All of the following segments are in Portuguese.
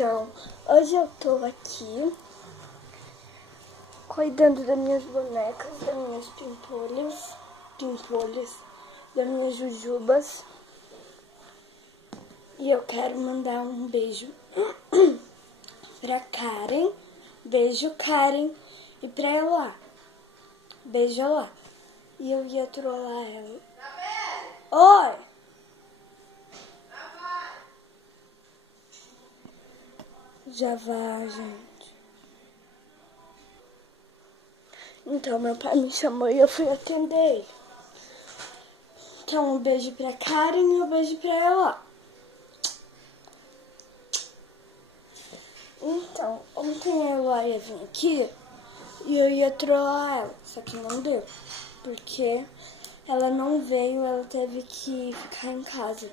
Então, hoje eu tô aqui cuidando das minhas bonecas, das minhas pimpolhas, das minhas jujubas. E eu quero mandar um beijo pra Karen. Beijo, Karen. E pra Elá. Beijo, Elá. E eu ia trollar ela. Oi! Já vai, gente. Então, meu pai me chamou e eu fui atender ele. Então, um beijo pra Karen e um beijo pra ela. Então, ontem a Ela ia vir aqui e eu ia trollar ela, só que não deu. Porque ela não veio, ela teve que ficar em casa.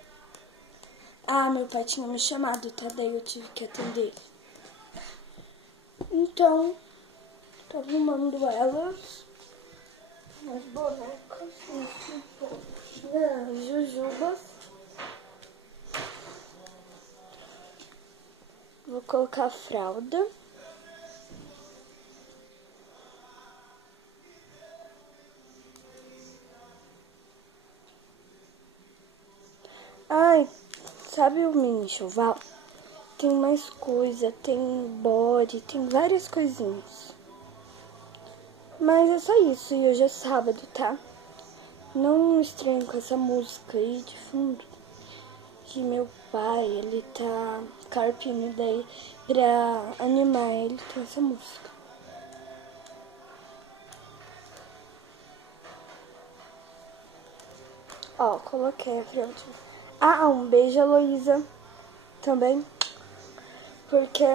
Ah, meu pai tinha me chamado, tá? Daí eu tive que atender ele. Então, tô arrumando elas, as bonecas, as jujubas. Vou colocar a fralda. Ai, sabe o mini enxoval? Tem mais coisa, tem body, tem várias coisinhas. Mas é só isso, e hoje é sábado, tá? Não estranho com essa música aí de fundo. Que meu pai, ele tá carpindo daí pra animar ele com essa música. Ó, coloquei a fraldinha. Ah, um beijo, Heloísa, também. Porque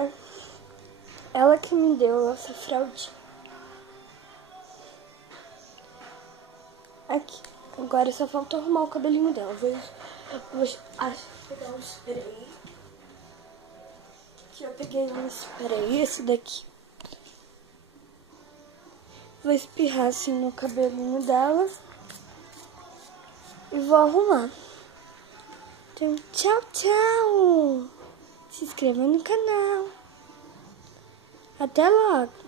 ela que me deu essa fraldinha. Aqui. Agora só falta arrumar o cabelinho dela. Vou pegar um spray. Aqui eu peguei um spray, esse daqui. Vou espirrar assim no cabelinho dela. E vou arrumar. Então, tchau, tchau. Se inscreva no canal. Até logo.